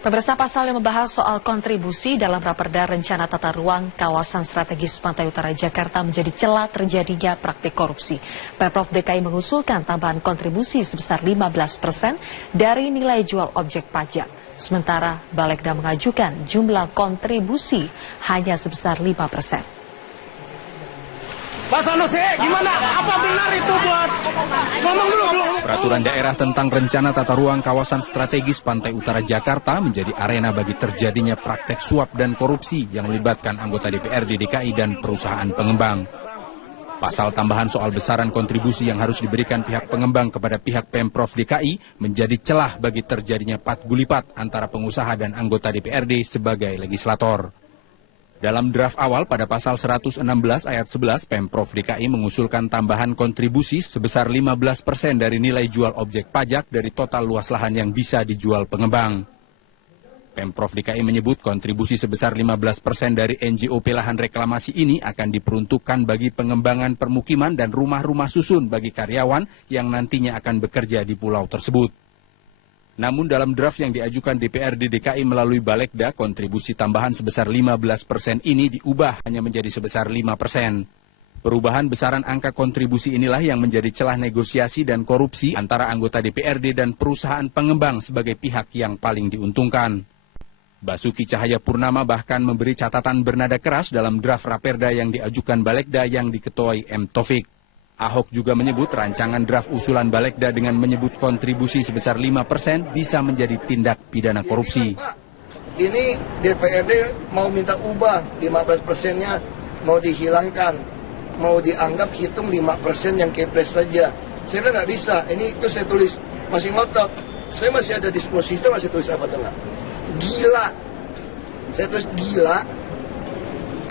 Pemirsa, pasal yang membahas soal kontribusi dalam Raperda Rencana Tata Ruang Kawasan Strategis Pantai Utara Jakarta menjadi celah terjadinya praktik korupsi. Pemprov DKI mengusulkan tambahan kontribusi sebesar 15% dari nilai jual objek pajak. Sementara Balegda mengajukan jumlah kontribusi hanya sebesar 5%. Pak Sanusi, gimana? Apa benar itu buat ngomong dulu? Peraturan daerah tentang rencana tata ruang kawasan strategis Pantai Utara Jakarta menjadi arena bagi terjadinya praktek suap dan korupsi yang melibatkan anggota DPRD DKI dan perusahaan pengembang. Pasal tambahan soal besaran kontribusi yang harus diberikan pihak pengembang kepada pihak Pemprov DKI menjadi celah bagi terjadinya pat gulipat antara pengusaha dan anggota DPRD sebagai legislator. Dalam draft awal pada pasal 116 ayat 11, Pemprov DKI mengusulkan tambahan kontribusi sebesar 15% dari nilai jual objek pajak dari total luas lahan yang bisa dijual pengembang. Pemprov DKI menyebut kontribusi sebesar 15% dari NJOP lahan reklamasi ini akan diperuntukkan bagi pengembangan permukiman dan rumah-rumah susun bagi karyawan yang nantinya akan bekerja di pulau tersebut. Namun dalam draft yang diajukan DPRD DKI melalui Balegda, kontribusi tambahan sebesar 15% ini diubah hanya menjadi sebesar 5%. Perubahan besaran angka kontribusi inilah yang menjadi celah negosiasi dan korupsi antara anggota DPRD dan perusahaan pengembang sebagai pihak yang paling diuntungkan. Basuki Cahayapurnama bahkan memberi catatan bernada keras dalam draft Raperda yang diajukan Balegda yang diketuai M. Taufik. Ahok juga menyebut rancangan draft usulan Balegda dengan menyebut kontribusi sebesar 5% bisa menjadi tindak pidana korupsi. Ini DPRD mau minta ubah 15%-nya, mau dihilangkan, mau dianggap hitung 5% yang kepres saja. Saya bilang nggak bisa, ini itu saya tulis, masih ngotot. Saya masih ada disposisi, masih tulis apa tuh nggak? Gila. Saya tulis gila.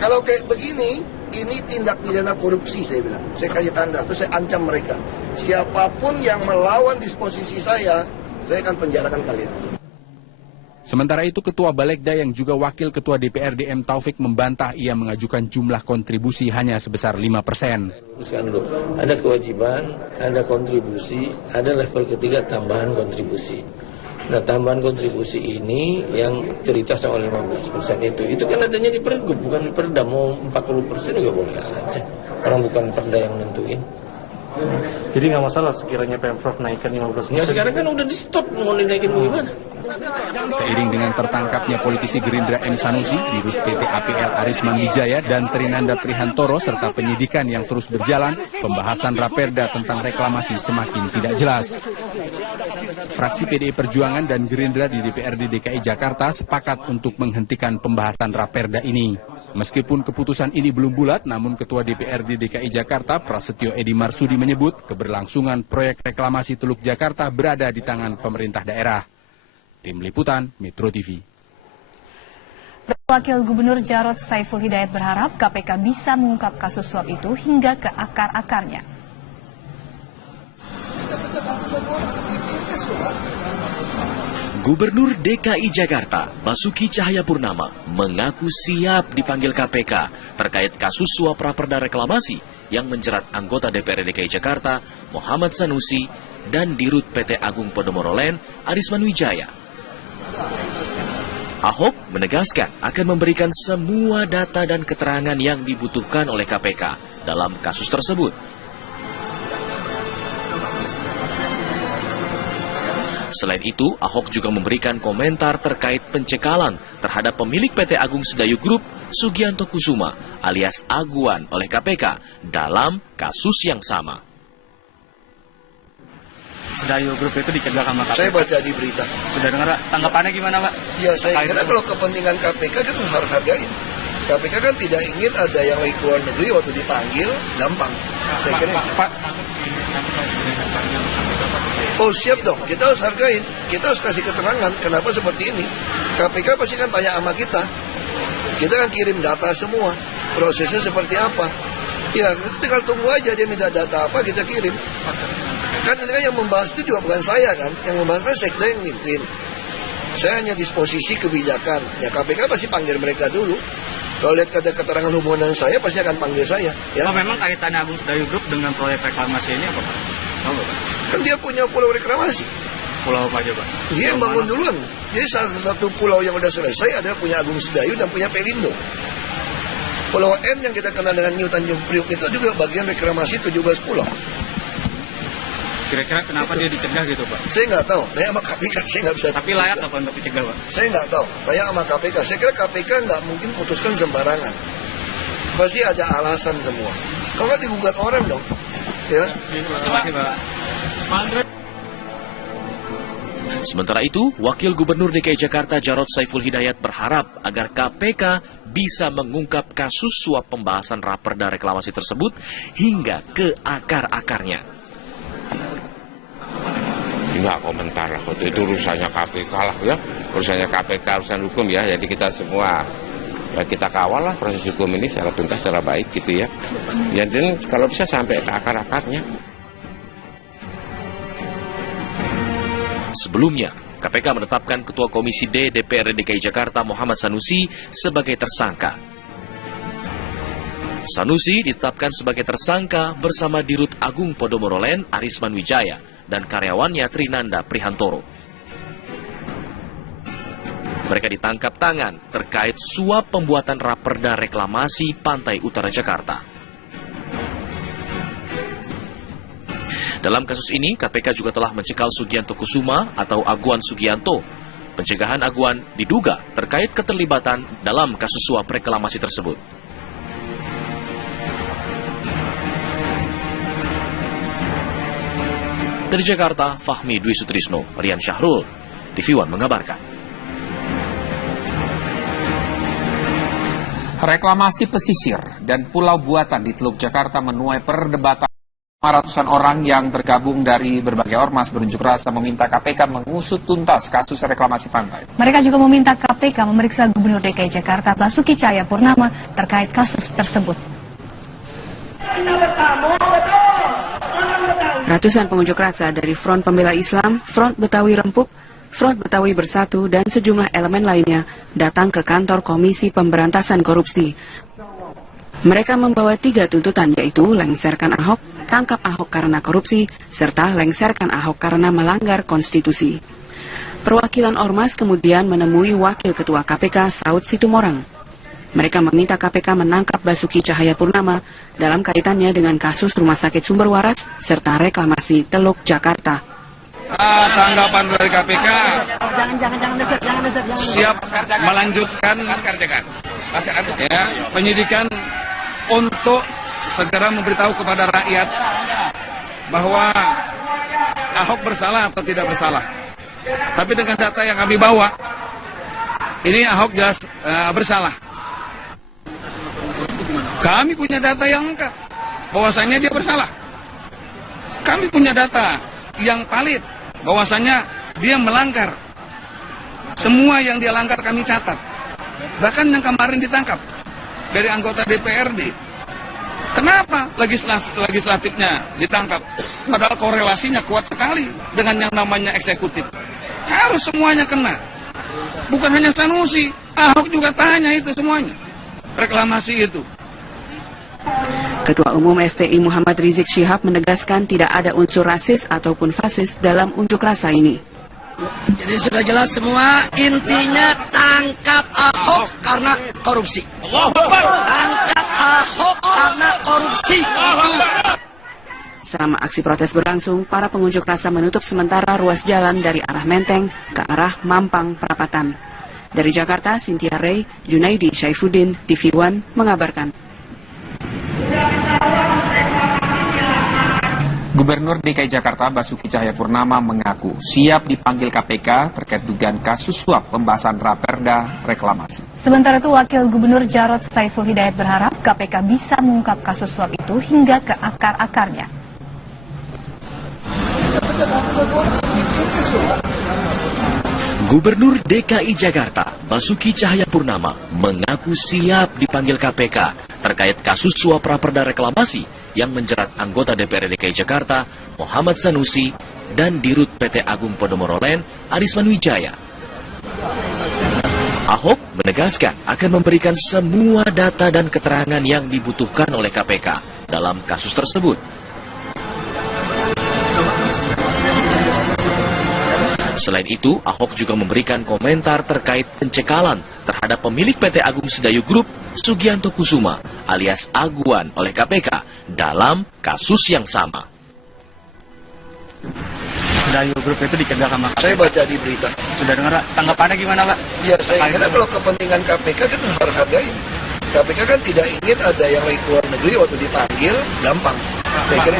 Kalau kayak begini, ini tindak pidana korupsi, saya bilang. Saya kasih tanda, terus saya ancam mereka. Siapapun yang melawan disposisi saya akan penjarakan kalian. Sementara itu, Ketua Balegda yang juga Wakil Ketua DPRD M. Taufik membantah ia mengajukan jumlah kontribusi hanya sebesar 5%. Ada kewajiban, ada kontribusi, ada level ketiga tambahan kontribusi. Nah, tambahan kontribusi ini yang cerita soal 15% itu kan adanya di Pergub, bukan di Perda. Mau 40% juga boleh aja. Orang bukan Perda yang nentuin. Jadi nggak masalah sekiranya Pemprov naikkan 15%? Ya sekarang kan udah di stop, mau dinaikin bagaimana? Seiring dengan tertangkapnya politisi Gerindra M. Sanusi, Dirut PT APL Arisman Wijaya dan Trinanda Prihantoro serta penyidikan yang terus berjalan, pembahasan Raperda tentang reklamasi semakin tidak jelas. Fraksi PDI Perjuangan dan Gerindra di DPRD DKI Jakarta sepakat untuk menghentikan pembahasan Raperda ini. Meskipun keputusan ini belum bulat, namun Ketua DPRD DKI Jakarta Prasetyo Edi Marsudi menyebut keberlangsungan proyek reklamasi Teluk Jakarta berada di tangan pemerintah daerah. Tim Liputan, Metro TV. Wakil Gubernur Jarod Saiful Hidayat berharap KPK bisa mengungkap kasus suap itu hingga ke akar-akarnya. Gubernur DKI Jakarta, Basuki Cahayapurnama, mengaku siap dipanggil KPK terkait kasus suap Raperda reklamasi yang menjerat anggota DPRD DKI Jakarta, Muhammad Sanusi, dan Dirut PT Agung Podomoro Land, Arisman Wijaya. Ahok menegaskan akan memberikan semua data dan keterangan yang dibutuhkan oleh KPK dalam kasus tersebut. Selain itu, Ahok juga memberikan komentar terkait pencekalan terhadap pemilik PT Agung Sedayu Group, Sugianto Kusuma, alias Aguan oleh KPK dalam kasus yang sama. Sedayu Group itu dicegah sama KPK. Saya baca di berita. Sudah dengar, tanggapannya gimana, Pak? Ya, saya kira kalau kepentingan KPK kan harus hargain. KPK kan tidak ingin ada yang lagi keluar negeri waktu dipanggil, gampang. Saya kira. Pak. Oh siap dong, kita harus hargain. Kita harus kasih keterangan kenapa seperti ini. KPK pasti kan tanya sama kita. Kita kan kirim data semua. Prosesnya seperti apa. Ya, tinggal tunggu aja dia minta data apa, kita kirim. Kan ini kan yang membahas itu juga bukan saya kan. Yang membahas kan sekda yang mimpin. Saya hanya disposisi kebijakan. Ya KPK pasti panggil mereka dulu. Kalau lihat ada keterangan hubungan saya, pasti akan panggil saya. Ya. Oh, memang kaitannya Agung Sedayu Group dengan proyek reklamasi ini apa, Pak? Tahu nggak, Pak? Kan dia punya pulau reklamasi. Pulau apa aja, Pak? Dia yang bangun duluan. Jadi salah satu pulau yang udah selesai adalah punya Agung Sedayu dan punya Pelindo. Pulau M yang kita kenal dengan New Tanjung Priuk itu juga bagian reklamasi 17 pulau. Kira-kira kenapa dia dicegah gitu, Pak? Saya nggak tahu, tanya sama KPK, saya nggak bisa. Tapi layak apa untuk dicegah, Pak? Saya nggak tahu, tanya sama KPK. Saya kira KPK nggak mungkin putuskan sembarangan. Pasti ada alasan semua. Kalau nggak digugat orang dong. Ya. Terima kasih, Pak. Sementara itu, Wakil Gubernur DKI Jakarta Jarod Saiful Hidayat berharap agar KPK bisa mengungkap kasus suap pembahasan raperda reklamasi tersebut hingga ke akar-akarnya. Enggak komentar lah, itu urusannya KPK lah ya, urusannya KPK, urusan hukum ya, jadi kita semua ya kita kawal lah proses hukum ini secara tuntas, secara baik gitu ya. Dan kalau bisa sampai ke akar-akarnya. Sebelumnya, KPK menetapkan Ketua Komisi D DPRD DKI Jakarta Muhammad Sanusi sebagai tersangka. Sanusi ditetapkan sebagai tersangka bersama Dirut Agung Podomoro Land Arisman Wijaya dan karyawannya Trinanda Prihantoro. Mereka ditangkap tangan terkait suap pembuatan raperda reklamasi Pantai Utara Jakarta. Dalam kasus ini, KPK juga telah mencekal Sugianto Kusuma atau Aguan Sugianto. Pencegahan Aguan diduga terkait keterlibatan dalam kasus suap reklamasi tersebut. Dari Jakarta, Fahmi Dwi Sutrisno, Rian Syahrul, TV One mengabarkan. Reklamasi pesisir dan pulau buatan di Teluk Jakarta menuai perdebatan. Ratusan orang yang tergabung dari berbagai ormas berunjuk rasa meminta KPK mengusut tuntas kasus reklamasi pantai. Mereka juga meminta KPK memeriksa Gubernur DKI Jakarta Basuki Cahayapurnama terkait kasus tersebut. Ratusan pengunjuk rasa dari Front Pembela Islam, Front Betawi Rempuk, Front Betawi Bersatu, dan sejumlah elemen lainnya datang ke kantor Komisi Pemberantasan Korupsi. Mereka membawa 3 tuntutan, yaitu lengserkan Ahok, tangkap Ahok karena korupsi, serta lengserkan Ahok karena melanggar konstitusi. Perwakilan Ormas kemudian menemui Wakil Ketua KPK Saud Situmorang. Mereka meminta KPK menangkap Basuki Cahayapurnama dalam kaitannya dengan kasus Rumah Sakit Sumber Waras serta reklamasi Teluk Jakarta. Tanggapan dari KPK siap melanjutkan ya, penyidikan untuk segera memberitahu kepada rakyat bahwa Ahok bersalah atau tidak bersalah. Tapi dengan data yang kami bawa, ini Ahok jelas bersalah. Kami punya data yang lengkap bahwasannya dia bersalah. Kami punya data yang valid bahwasannya dia melanggar. Semua yang dia langgar kami catat. Bahkan yang kemarin ditangkap dari anggota DPRD. Kenapa legislatifnya ditangkap? Padahal korelasinya kuat sekali dengan yang namanya eksekutif. Harus semuanya kena. Bukan hanya Sanusi, Ahok juga tanya itu semuanya. Reklamasi itu. Ketua Umum FPI Muhammad Rizik Syihab menegaskan tidak ada unsur rasis ataupun fasis dalam unjuk rasa ini. Jadi sudah jelas semua, intinya tangkap Ahok karena korupsi. Tangkap Ahok karena korupsi. Selama aksi protes berlangsung, para pengunjuk rasa menutup sementara ruas jalan dari arah Menteng ke arah Mampang Perapatan. Dari Jakarta, Cynthia Ray, Junaidi Syaifuddin, TV One mengabarkan. Gubernur DKI Jakarta Basuki Cahayapurnama mengaku siap dipanggil KPK terkait dugaan kasus suap pembahasan raperda reklamasi. Sementara itu, Wakil Gubernur Jarod Saiful Hidayat berharap KPK bisa mengungkap kasus suap itu hingga ke akar-akarnya. Gubernur DKI Jakarta Basuki Cahayapurnama mengaku siap dipanggil KPK terkait kasus suap raperda reklamasi yang menjerat anggota DPRD DKI Jakarta Muhammad Sanusi dan Dirut PT Agung Podomoro Land Arisman Wijaya. Ahok menegaskan akan memberikan semua data dan keterangan yang dibutuhkan oleh KPK dalam kasus tersebut. Selain itu, Ahok juga memberikan komentar terkait pencekalan terhadap pemilik PT Agung Sedayu Group, Sugianto Kusuma, alias Aguan oleh KPK dalam kasus yang sama. Sedayu Group itu dicegah sama KPK. Saya baca di berita. Sudah dengar, Pak? Tanggapannya gimana, Pak? Ya, saya kira kalau kepentingan KPK kan harus hargai. KPK kan tidak ingin ada yang lagi keluar negeri waktu dipanggil, gampang. Saya kira.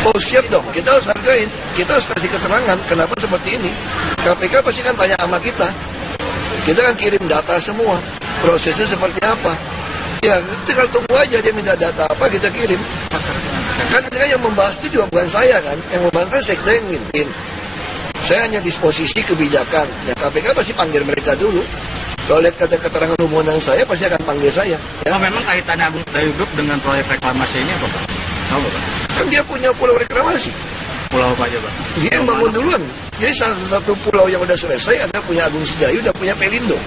Oh siap dong, kita harus hargain, kita harus kasih keterangan kenapa seperti ini. KPK pasti kan tanya sama kita kan kirim data semua, prosesnya seperti apa. Ya tinggal tunggu aja dia minta data apa kita kirim. Kan yang membahas itu juga bukan saya kan, yang membahas kan sekda yang ngirim. Saya hanya disposisi kebijakan, ya KPK pasti panggil mereka dulu. Kalau lihat kata keterangan hubungan saya pasti akan panggil saya. Ya. Oh, memang kaitannya Agung Sedayu Group dengan proyek reklamasi ini apa, Pak? Tahu, Pak? Kan dia punya pulau reklamasi. Pulau apa aja, Pak? Dia yang bangun duluan. Jadi salah satu pulau yang udah selesai ada punya Agung Sedayu, udah punya Pelindo.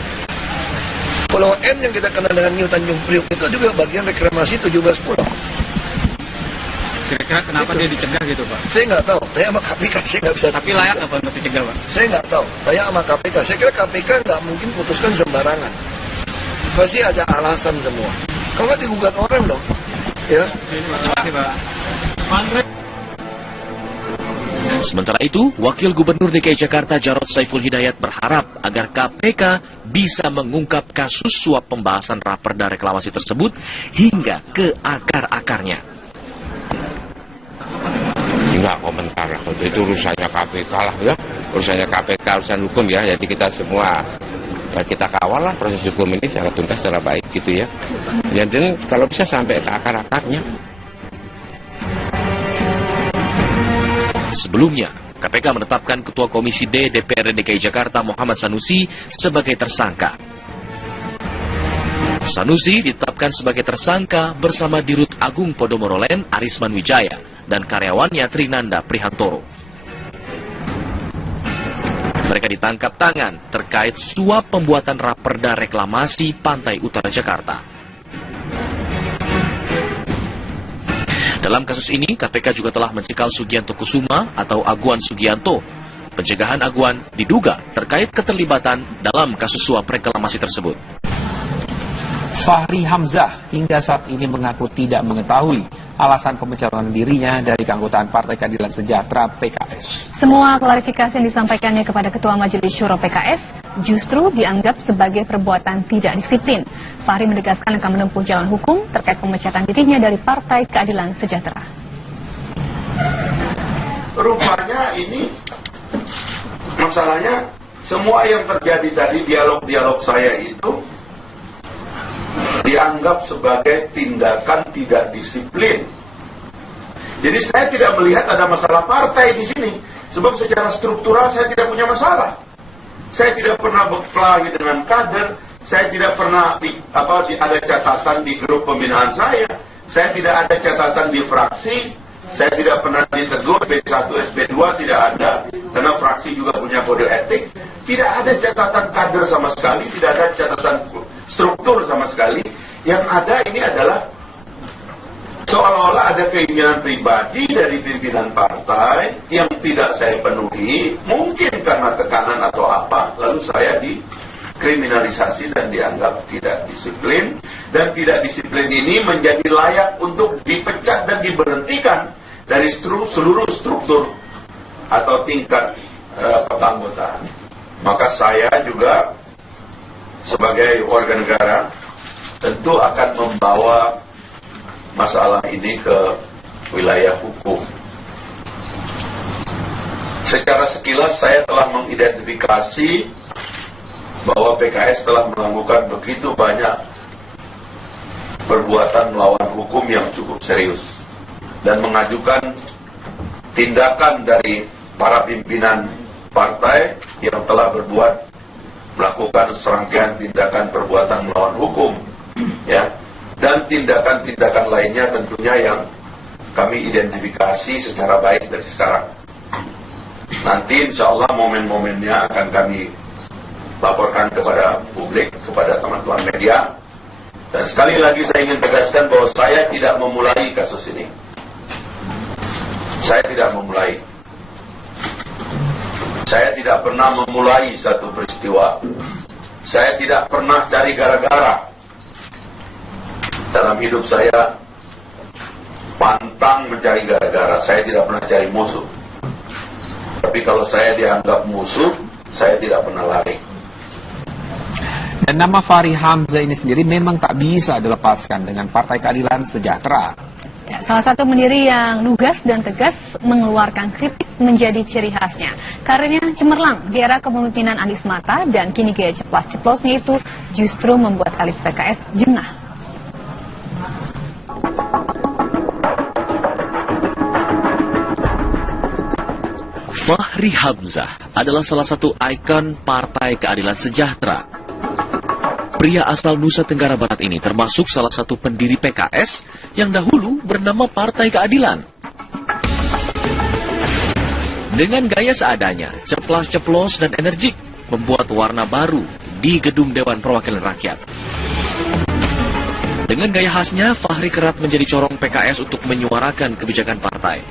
Pulau N yang kita kenal dengan New Tanjung Priok itu juga bagian reklamasi 17 pulau. Kira-kira kenapa dia dicegah gitu, Pak? Saya nggak tahu. Tanya sama KPK, saya nggak bisa. Tapi layak apa untuk dicegah, Pak? Saya nggak tahu. Tanya sama KPK. Saya kira KPK nggak mungkin putuskan sembarangan. Pasti ada alasan semua. Kalau nggak digugat orang dong. Ya. Terima kasih, Pak. Sementara itu, Wakil Gubernur DKI Jakarta Jarod Saiful Hidayat berharap agar KPK bisa mengungkap kasus suap pembahasan raperda reklamasi tersebut hingga ke akar-akarnya. Enggak komentar lah, itu urusannya KPK lah ya, urusannya KPK, urusan hukum ya, jadi kita semua ya kita kawal lah proses hukum ini secara tuntas, secara baik gitu ya. Jadi kalau bisa sampai ke akar-akarnya. Sebelumnya, KPK menetapkan Ketua Komisi D DPRD DKI Jakarta Muhammad Sanusi sebagai tersangka. Sanusi ditetapkan sebagai tersangka bersama Dirut Agung Podomoro Land Arisman Wijaya dan karyawannya Trinanda Prihantoro. Mereka ditangkap tangan terkait suap pembuatan raperda reklamasi Pantai Utara Jakarta. Dalam kasus ini, KPK juga telah mencekal Sugianto Kusuma atau Aguan Sugianto. Pencegahan Aguan diduga terkait keterlibatan dalam kasus suap reklamasi tersebut. Fahri Hamzah hingga saat ini mengaku tidak mengetahui alasan pemencalonan dirinya dari keanggotaan Partai Keadilan Sejahtera PKS. Semua klarifikasi yang disampaikannya kepada Ketua Majelis Syuro PKS justru dianggap sebagai perbuatan tidak disiplin. Fahri menegaskan akan menempuh jalan hukum terkait pemecatan dirinya dari Partai Keadilan Sejahtera. Rupanya ini masalahnya semua yang terjadi tadi dialog-dialog saya itu dianggap sebagai tindakan tidak disiplin. Jadi saya tidak melihat ada masalah partai di sini, sebab secara struktural saya tidak punya masalah. Saya tidak pernah berkelahi dengan kader, saya tidak pernah ada catatan di grup pembinaan saya tidak ada catatan di fraksi, saya tidak pernah ditegur B1, SB2 tidak ada, karena fraksi juga punya kode etik. Tidak ada catatan kader sama sekali, tidak ada catatan struktur sama sekali. Yang ada ini adalah seolah-olah ada keinginan pribadi dari pimpinan partai yang tidak saya penuhi, mungkin karena tekanan atau apa, lalu saya dikriminalisasi dan dianggap tidak disiplin, dan tidak disiplin ini menjadi layak untuk dipecat dan diberhentikan dari seluruh struktur atau tingkat keanggotaan. Maka saya juga sebagai warga negara tentu akan membawa masalah ini ke wilayah hukum. Secara sekilas saya telah mengidentifikasi bahwa PKS telah melakukan begitu banyak perbuatan melawan hukum yang cukup serius dan mengajukan tindakan dari para pimpinan partai yang telah melakukan serangkaian tindakan perbuatan melawan hukum, ya, dan tindakan-tindakan lainnya tentunya yang kami identifikasi secara baik dari sekarang. Nanti insya Allah momen-momennya akan kami laporkan kepada publik, kepada teman-teman media. Dan sekali lagi saya ingin tegaskan bahwa saya tidak memulai kasus ini. Saya tidak memulai. Saya tidak pernah memulai satu peristiwa. Saya tidak pernah cari gara-gara. Dalam hidup saya pantang mencari gara-gara. Saya tidak pernah cari musuh. Tapi kalau saya dianggap musuh, saya tidak pernah lari. Dan nama Fahri Hamzah ini sendiri memang tak bisa dilepaskan dengan Partai Keadilan Sejahtera. Ya, salah satu pendiri yang lugas dan tegas mengeluarkan kritik menjadi ciri khasnya. Karirnya cemerlang di era kepemimpinan Anies Mata dan kini gaya ceplas-ceplosnya itu justru membuat elit PKS jengah. Fahri Hamzah adalah salah satu ikon Partai Keadilan Sejahtera. Pria asal Nusa Tenggara Barat ini termasuk salah satu pendiri PKS yang dahulu bernama Partai Keadilan. Dengan gaya seadanya, ceplas-ceplos dan energik, membuat warna baru di Gedung Dewan Perwakilan Rakyat. Dengan gaya khasnya, Fahri kerap menjadi corong PKS untuk menyuarakan kebijakan partai.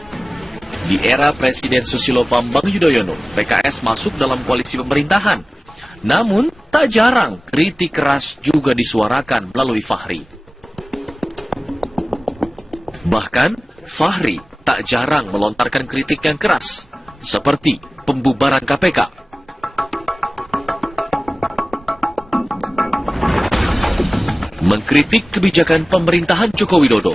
Di era Presiden Susilo Bambang Yudhoyono, PKS masuk dalam koalisi pemerintahan. Namun, tak jarang kritik keras juga disuarakan melalui Fahri. Bahkan, Fahri tak jarang melontarkan kritik yang keras, seperti pembubaran KPK. Mengkritik kebijakan pemerintahan Joko Widodo.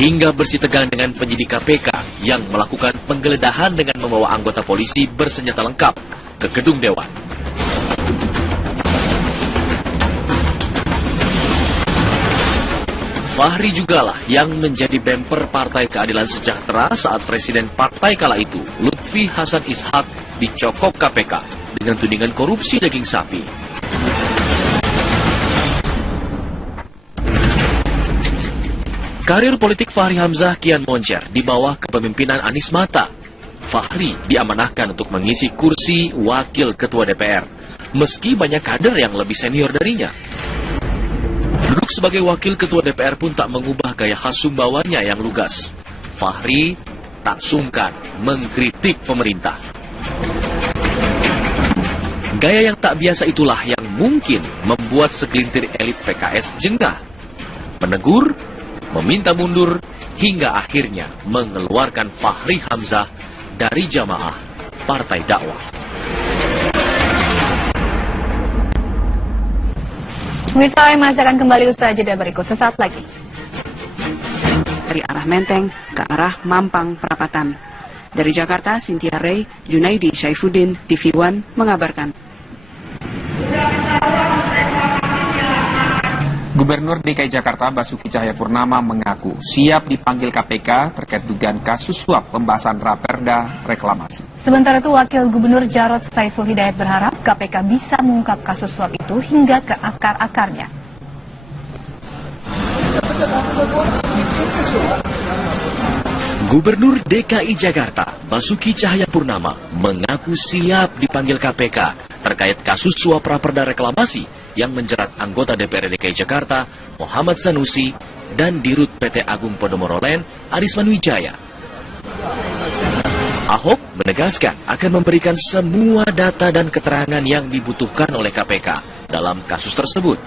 Hingga bersitegang dengan penyidik KPK yang melakukan penggeledahan dengan membawa anggota polisi bersenjata lengkap ke gedung Dewan. Fahri jugalah yang menjadi bemper Partai Keadilan Sejahtera saat Presiden Partai kala itu, Lutfi Hasan Ishak, dicokok KPK dengan tudingan korupsi daging sapi. Karir politik Fahri Hamzah kian moncer di bawah kepemimpinan Anies Mata. Fahri diamanahkan untuk mengisi kursi Wakil Ketua DPR, meski banyak kader yang lebih senior darinya. Duduk sebagai Wakil Ketua DPR pun tak mengubah gaya khas sumbawannya yang lugas. Fahri tak sungkan mengkritik pemerintah. Gaya yang tak biasa itulah yang mungkin membuat segelintir elit PKS jengah. Menegur, meminta mundur, hingga akhirnya mengeluarkan Fahri Hamzah dari jamaah Partai Dakwah. Pemirsa, masih akan kembali usai jeda berikut sesaat lagi. Dari arah Menteng ke arah Mampang Perapatan. Dari Jakarta, Cynthia Ray, Junaidi Syaifuddin, TV One mengabarkan. Gubernur DKI Jakarta Basuki Cahayapurnama mengaku siap dipanggil KPK terkait dugaan kasus suap pembahasan Raperda reklamasi. Sementara itu, Wakil Gubernur Jarod Saiful Hidayat berharap KPK bisa mengungkap kasus suap itu hingga ke akar-akarnya. Gubernur DKI Jakarta Basuki Cahayapurnama mengaku siap dipanggil KPK terkait kasus suap Raperda reklamasi yang menjerat anggota DPR DKI Jakarta Muhammad Sanusi dan Dirut PT Agung Podomoro Land Arisman Wijaya. Ahok menegaskan akan memberikan semua data dan keterangan yang dibutuhkan oleh KPK dalam kasus tersebut.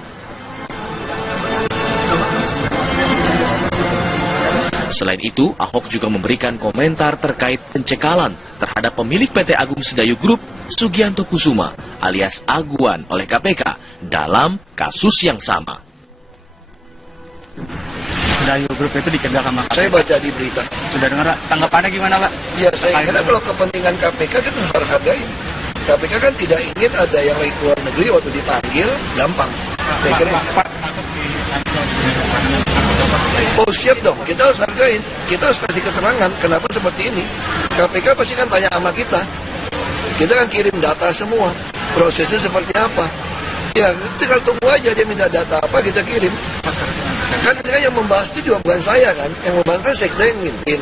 Selain itu, Ahok juga memberikan komentar terkait pencekalan terhadap pemilik PT Agung Sedayu Group, Sugianto Kusuma, alias Aguan oleh KPK dalam kasus yang sama. Sedayu Group itu dicegah sama KPK. Saya baca di berita. Sudah dengar, Pak? Tanggapannya gimana, Pak? Ya, saya kira kalau kepentingan KPK kan harus hargai. KPK kan tidak ingin ada yang lagi keluar negeri waktu dipanggil, gampang. Saya kira. Oh, siap dong, kita harus hargain, kita harus kasih keterangan kenapa seperti ini. KPK pasti kan tanya sama kita kan kirim data semua, prosesnya seperti apa. Ya, tinggal tunggu aja dia minta data apa, kita kirim. Kan yang membahas itu juga bukan saya kan, yang membahas kan sekda yang mimpin.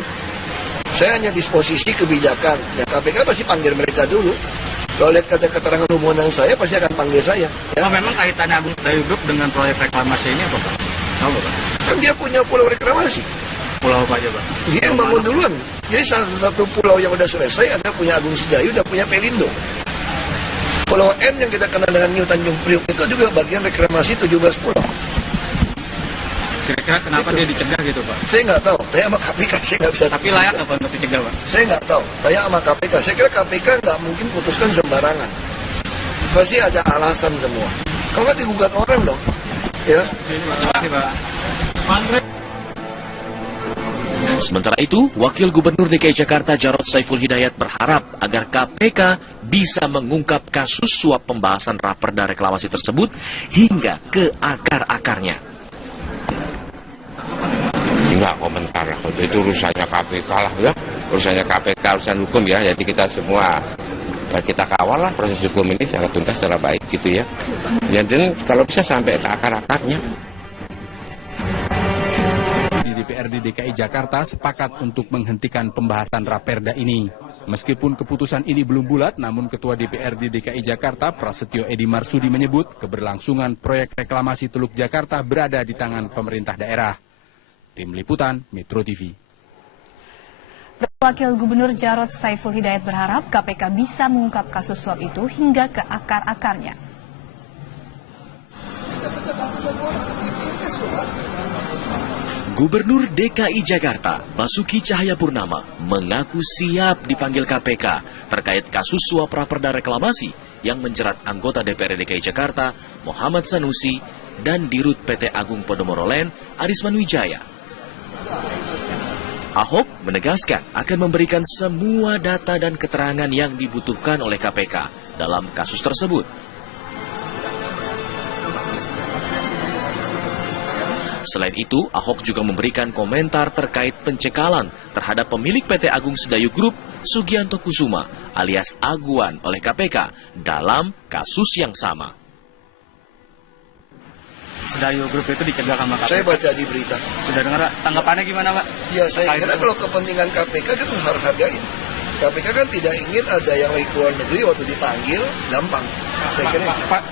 Saya hanya disposisi kebijakan. Ya KPK pasti panggil mereka dulu. Kalau lihat keterangan hubungan saya, pasti akan panggil saya. Ya. Memang kaitannya Agung Sedayu Group dengan proyek reklamasi ini apa Pak? Tahu Pak? Kan dia punya pulau reklamasi. Pulau apa aja Pak? Dia yang bangun duluan. Jadi salah satu pulau yang udah selesai ada punya Agung Sedayu, udah punya Pelindo. Pulau N yang kita kenal dengan New Tanjung Priok itu juga bagian reklamasi 17 pulau. Kira-kira kenapa dia dicegah gitu Pak? Saya nggak tahu. Saya sama KPK saya nggak bisa. Tapi layak apa untuk dicegah Pak? Saya nggak tahu. Saya sama KPK. Saya kira KPK nggak mungkin putuskan sembarangan. Pasti ada alasan semua. Kalau nggak digugat orang dong. Ya. Terima kasih Pak. Sementara itu, Wakil Gubernur DKI Jakarta Jarod Saiful Hidayat berharap agar KPK bisa mengungkap kasus suap pembahasan raperda reklamasi tersebut hingga ke akar-akarnya. Enggak komentar lah, itu urusannya KPK lah ya, urusannya KPK, urusan hukum ya, jadi kita semua ya kita kawal lah proses hukum ini secara tuntas, secara baik gitu ya. Dan kalau bisa sampai ke akar-akarnya. DPRD DKI Jakarta sepakat untuk menghentikan pembahasan raperda ini. Meskipun keputusan ini belum bulat, namun Ketua DPRD DKI Jakarta Prasetyo Edi Marsudi menyebut keberlangsungan proyek reklamasi Teluk Jakarta berada di tangan pemerintah daerah. Tim Liputan Metro TV. Wakil Gubernur Jarod Saiful Hidayat berharap KPK bisa mengungkap kasus suap itu hingga ke akar-akarnya. Gubernur DKI Jakarta, Basuki Cahayapurnama, mengaku siap dipanggil KPK terkait kasus suap raperda reklamasi yang menjerat anggota DPRD DKI Jakarta, Muhammad Sanusi, dan Dirut PT Agung Podomoro Land, Arisman Wijaya. Ahok menegaskan akan memberikan semua data dan keterangan yang dibutuhkan oleh KPK dalam kasus tersebut. Selain itu, Ahok juga memberikan komentar terkait pencekalan terhadap pemilik PT Agung Sedayu Group, Sugianto Kusuma, alias Aguan oleh KPK dalam kasus yang sama. Sedayu Group itu dicegah sama KPK. Saya baca di berita. Sudah dengar tanggapannya gimana Pak? Ya saya kira kalau kepentingan KPK kita harus hargain. KPK kan tidak ingin ada yang lagi keluar negeri waktu dipanggil gampang. Saya kira. Pak.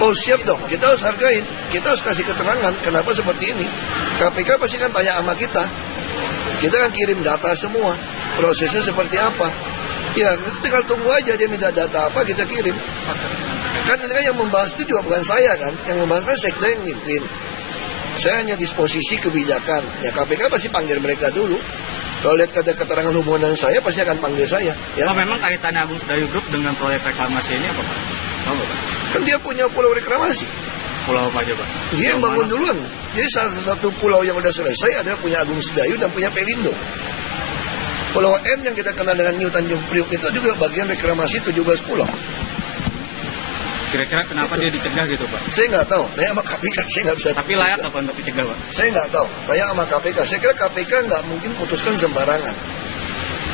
Oh siap dong, kita harus hargain. Kita harus kasih keterangan kenapa seperti ini. KPK pasti kan tanya sama kita. Kita kan kirim data semua. Prosesnya seperti apa. Ya tinggal tunggu aja dia minta data apa kita kirim. Kan ini kan yang membahas itu juga bukan saya kan. Yang membahas kan sekda yang mimpin. Saya hanya disposisi kebijakan. Ya KPK pasti panggil mereka dulu. Kalau lihat keterangan hubungan saya pasti akan panggil saya. Ya. Oh, memang kaitannya Agung Sedayu Group dengan proyek reklamasi ini apa Pak? Tahu Pak? Kan dia punya pulau reklamasi. Pulau apa aja Pak? Dia yang bangun duluan. Jadi salah satu pulau yang udah selesai adalah punya Agung Sedayu dan punya Pelindo. Pulau N yang kita kenal dengan New Tanjung Priok itu juga bagian reklamasi 17 pulau. Kira-kira kenapa dia dicegah gitu Pak? Saya nggak tahu. Saya sama KPK saya nggak bisa. Tapi layak apa untuk dicegah Pak? Saya nggak tahu. Saya sama KPK. Saya kira KPK nggak mungkin putuskan sembarangan.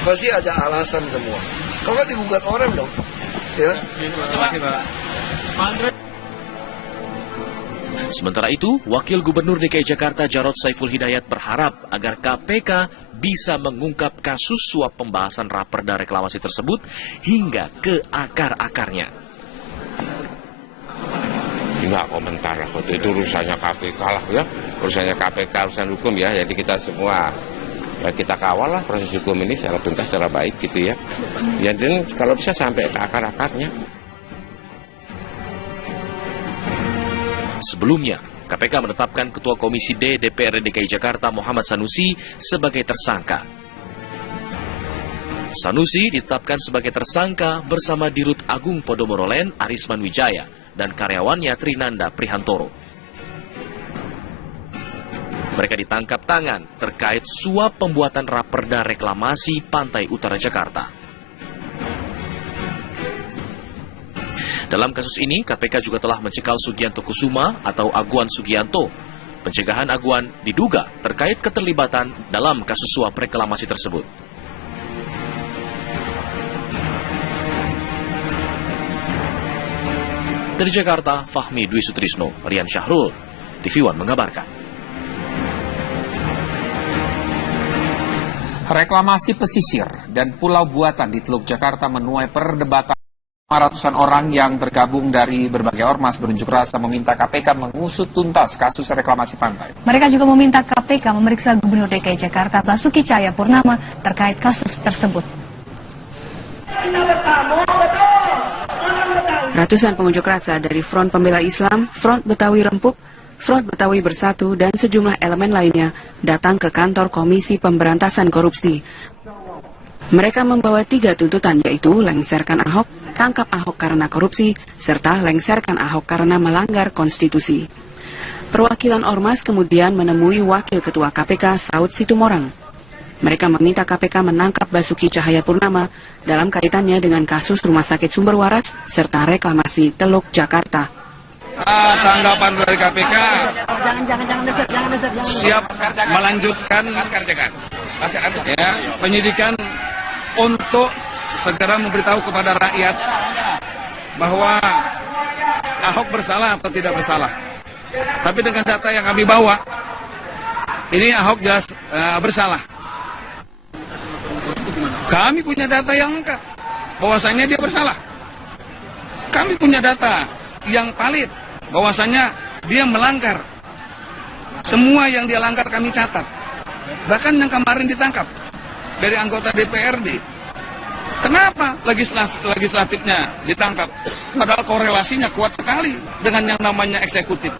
Pasti ada alasan semua. Kalau nggak digugat orang dong. Ya. Terima kasih Pak. Sementara itu, Wakil Gubernur DKI Jakarta Jarod Saiful Hidayat berharap agar KPK bisa mengungkap kasus suap pembahasan raperda reklamasi tersebut hingga ke akar-akarnya. Enggak komentar lah, itu urusannya KPK lah ya, urusannya KPK, urusan hukum ya, jadi kita semua ya kita kawal lah proses hukum ini secara tuntas, secara baik gitu ya. Dan kalau bisa sampai ke akar-akarnya. Sebelumnya, KPK menetapkan Ketua Komisi D DPRD DKI Jakarta Muhammad Sanusi sebagai tersangka. Sanusi ditetapkan sebagai tersangka bersama Dirut Agung Podomoro Land Arisman Wijaya dan karyawannya Trinanda Prihantoro. Mereka ditangkap tangan terkait suap pembuatan raperda reklamasi Pantai Utara Jakarta. Dalam kasus ini, KPK juga telah mencekal Sugianto Kusuma atau Aguan Sugianto. Pencegahan Aguan diduga terkait keterlibatan dalam kasus suap reklamasi tersebut. Dari Jakarta, Fahmi Dwi Sutrisno, Rian Syahrul, TV One mengabarkan. Reklamasi pesisir dan pulau buatan di Teluk Jakarta menuai perdebatan. Ratusan orang yang tergabung dari berbagai ormas berunjuk rasa meminta KPK mengusut tuntas kasus reklamasi pantai. Mereka juga meminta KPK memeriksa Gubernur DKI Jakarta Basuki Cahayapurnama terkait kasus tersebut. Ratusan pengunjuk rasa dari Front Pembela Islam, Front Betawi Rempuk, Front Betawi Bersatu, dan sejumlah elemen lainnya datang ke kantor Komisi Pemberantasan Korupsi. Mereka membawa 3 tuntutan, yaitu lengserkan Ahok, tangkap Ahok karena korupsi, serta lengserkan Ahok karena melanggar konstitusi. Perwakilan Ormas kemudian menemui Wakil Ketua KPK Saud Situmorang. Mereka meminta KPK menangkap Basuki Cahayapurnama dalam kaitannya dengan kasus Rumah Sakit Sumber Waras serta reklamasi Teluk Jakarta. Tanggapan dari KPK siap melanjutkan penyidikan untuk segera memberitahu kepada rakyat bahwa Ahok bersalah atau tidak bersalah. Tapi dengan data yang kami bawa, ini Ahok jelas bersalah. Kami punya data yang lengkap bahwasanya dia bersalah. Kami punya data yang valid bahwasanya dia melanggar. Semua yang dia langgar kami catat. Bahkan yang kemarin ditangkap dari anggota DPRD. Kenapa legislatifnya ditangkap? Padahal korelasinya kuat sekali dengan yang namanya eksekutif.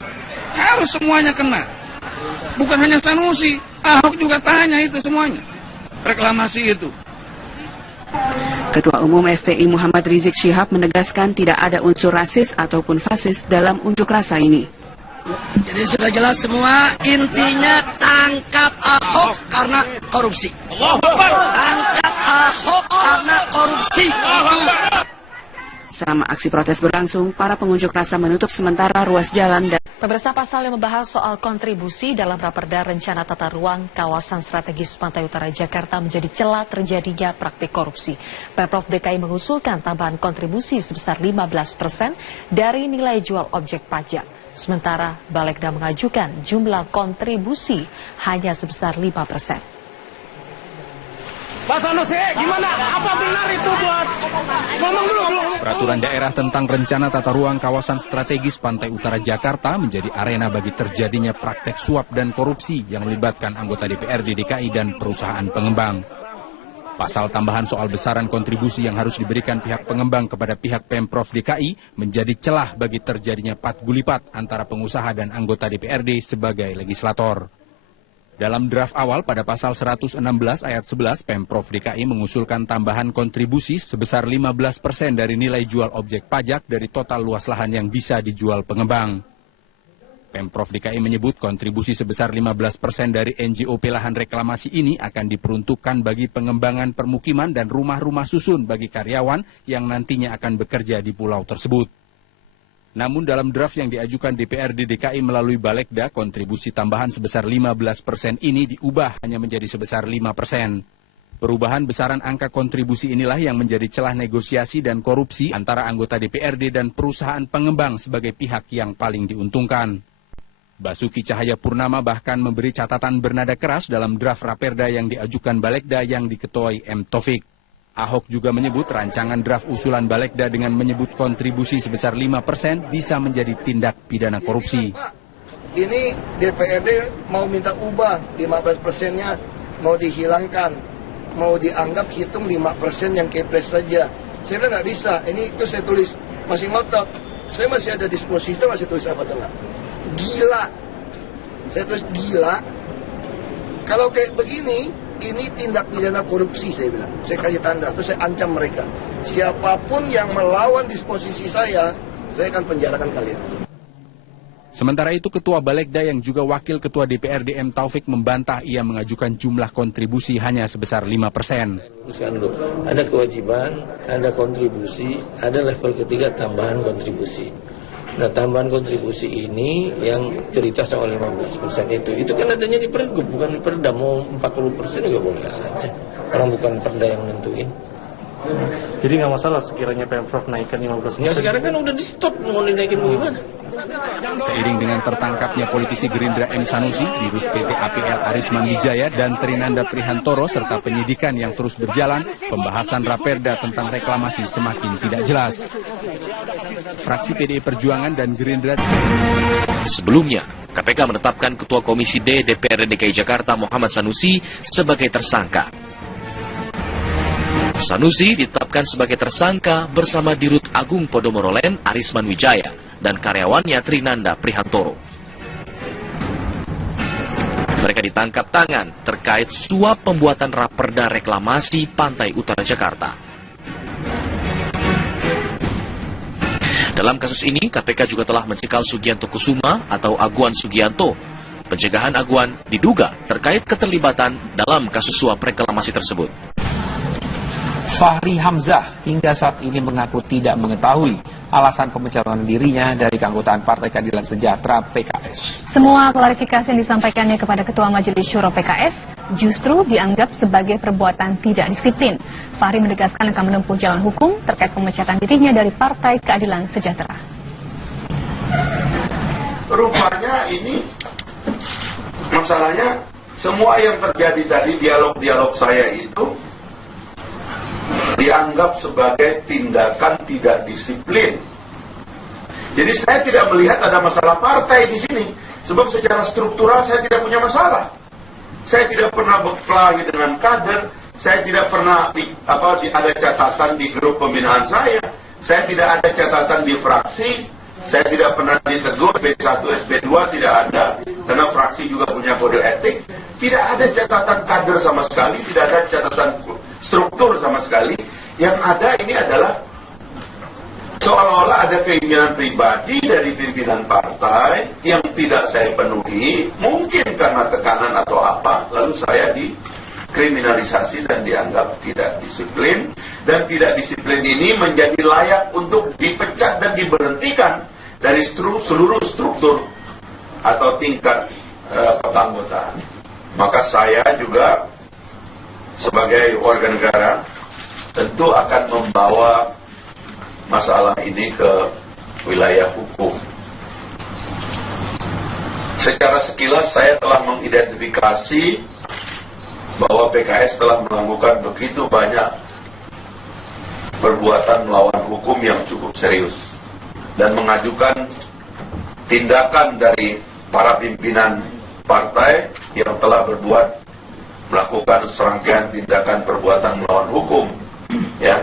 Harus semuanya kena. Bukan hanya Sanusi, Ahok juga tanya itu semuanya. Reklamasi itu. Ketua Umum FPI Muhammad Rizik Syihab menegaskan tidak ada unsur rasis ataupun fasis dalam unjuk rasa ini. Jadi sudah jelas semua, intinya tangkap Ahok karena korupsi. Tangkap Ahok karena korupsi. Selama aksi protes berlangsung, para pengunjuk rasa menutup sementara ruas jalan dan Pemirsa, pasal yang membahas soal kontribusi dalam Raperda Rencana Tata Ruang Kawasan Strategis Pantai Utara Jakarta menjadi celah terjadinya praktik korupsi. Pemprov DKI mengusulkan tambahan kontribusi sebesar 15% dari nilai jual objek pajak. Sementara Balegda mengajukan jumlah kontribusi hanya sebesar 5%. Pak Sanusi, gimana? Apa benar itu buat ngomong dulu? Peraturan daerah tentang rencana tata ruang kawasan strategis Pantai Utara Jakarta menjadi arena bagi terjadinya praktek suap dan korupsi yang melibatkan anggota DPRD DKI dan perusahaan pengembang. Pasal tambahan soal besaran kontribusi yang harus diberikan pihak pengembang kepada pihak Pemprov DKI menjadi celah bagi terjadinya patgulipat antara pengusaha dan anggota DPRD sebagai legislator. Dalam draft awal pada pasal 116 ayat 11, Pemprov DKI mengusulkan tambahan kontribusi sebesar 15% dari nilai jual objek pajak dari total luas lahan yang bisa dijual pengembang. Pemprov DKI menyebut kontribusi sebesar 15% dari NJOP lahan reklamasi ini akan diperuntukkan bagi pengembangan permukiman dan rumah-rumah susun bagi karyawan yang nantinya akan bekerja di pulau tersebut. Namun dalam draft yang diajukan DPRD DKI melalui Balegda, kontribusi tambahan sebesar 15% ini diubah hanya menjadi sebesar 5%. Perubahan besaran angka kontribusi inilah yang menjadi celah negosiasi dan korupsi antara anggota DPRD dan perusahaan pengembang sebagai pihak yang paling diuntungkan. Basuki Cahayapurnama bahkan memberi catatan bernada keras dalam draft Raperda yang diajukan Balegda yang diketuai M. Taufik. Ahok juga menyebut rancangan draft usulan Balegda dengan menyebut kontribusi sebesar 5% bisa menjadi tindak pidana korupsi. Ini DPRD mau minta ubah 15%-nya, mau dihilangkan, mau dianggap hitung 5% yang kepres saja. Saya bilang nggak bisa, ini itu saya tulis, masih ngotot. Saya masih ada disposisi, masih tulis apa tuh nggak? Gila. Saya tulis gila. Kalau kayak begini, ini tindak pidana korupsi, saya bilang. Saya kasih tanda, terus saya ancam mereka. Siapapun yang melawan disposisi saya akan penjarakan kalian. Sementara itu, Ketua Balegda yang juga Wakil Ketua DPRD M. Taufik membantah ia mengajukan jumlah kontribusi hanya sebesar 5%. Ada kewajiban, ada kontribusi, ada level ketiga tambahan kontribusi. Nah, tambahan kontribusi ini yang cerita soal 15% itu kan adanya di Pergub, bukan di Perda. Mau 40% juga boleh aja. Orang bukan Perda yang nentuin. Jadi nggak masalah sekiranya Pemprov naikkan 15%. Ya sekarang kan udah di stop, mau dinaikin mau gimana? Seiring dengan tertangkapnya politisi Gerindra M. Sanusi, Dirut PT APL Arisman Wijaya dan Trinanda Prihantoro serta penyidikan yang terus berjalan, pembahasan Raperda tentang reklamasi semakin tidak jelas. Fraksi PDI Perjuangan dan Gerindra. Sebelumnya, KPK menetapkan Ketua Komisi D DPRD DKI Jakarta Muhammad Sanusi sebagai tersangka. Sanusi ditetapkan sebagai tersangka bersama Dirut Agung Podomoro Land Arisman Wijaya dan karyawannya Trinanda Prihantoro. Mereka ditangkap tangan terkait suap pembuatan Raperda reklamasi Pantai Utara Jakarta. Dalam kasus ini, KPK juga telah mencekal Sugianto Kusuma atau Aguan Sugianto. Pencegahan Aguan diduga terkait keterlibatan dalam kasus suap reklamasi tersebut. Fahri Hamzah hingga saat ini mengaku tidak mengetahui alasan pemecatan dirinya dari keanggotaan Partai Keadilan Sejahtera PKS. Semua klarifikasi yang disampaikannya kepada Ketua Majelis Syuro PKS justru dianggap sebagai perbuatan tidak disiplin. Fahri menegaskan akan menempuh jalan hukum terkait pemecatan dirinya dari Partai Keadilan Sejahtera. Rupanya ini masalahnya semua yang terjadi tadi dialog-dialog saya itu dianggap sebagai tindakan tidak disiplin. Jadi saya tidak melihat ada masalah partai di sini, sebab secara struktural saya tidak punya masalah. Saya tidak pernah berkelahi dengan kader, saya tidak pernah ada catatan di grup pembinaan saya tidak ada catatan di fraksi, saya tidak pernah ditegur B1, SB2 tidak ada, karena fraksi juga punya kode etik. Tidak ada catatan kader sama sekali, tidak ada catatan struktur sama sekali. Yang ada ini adalah seolah-olah ada keinginan pribadi dari pimpinan partai yang tidak saya penuhi, mungkin karena tekanan atau apa, lalu saya dikriminalisasi dan dianggap tidak disiplin, dan tidak disiplin ini menjadi layak untuk dipecat dan diberhentikan dari seluruh struktur atau tingkat keanggotaan. Maka saya juga sebagai warga negara tentu akan membawa masalah ini ke wilayah hukum. Secara sekilas saya telah mengidentifikasi bahwa PKS telah melakukan begitu banyak perbuatan melawan hukum yang cukup serius dan mengajukan tindakan dari para pimpinan partai yang telah melakukan serangkaian tindakan perbuatan melawan hukum, ya,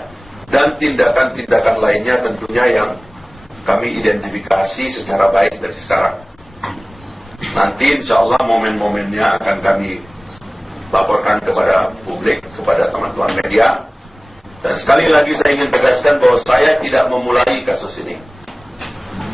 dan tindakan-tindakan lainnya tentunya yang kami identifikasi secara baik dari sekarang. Nanti insya Allah momen-momennya akan kami laporkan kepada publik, kepada teman-teman media. Dan sekali lagi saya ingin tegaskan bahwa saya tidak memulai kasus ini.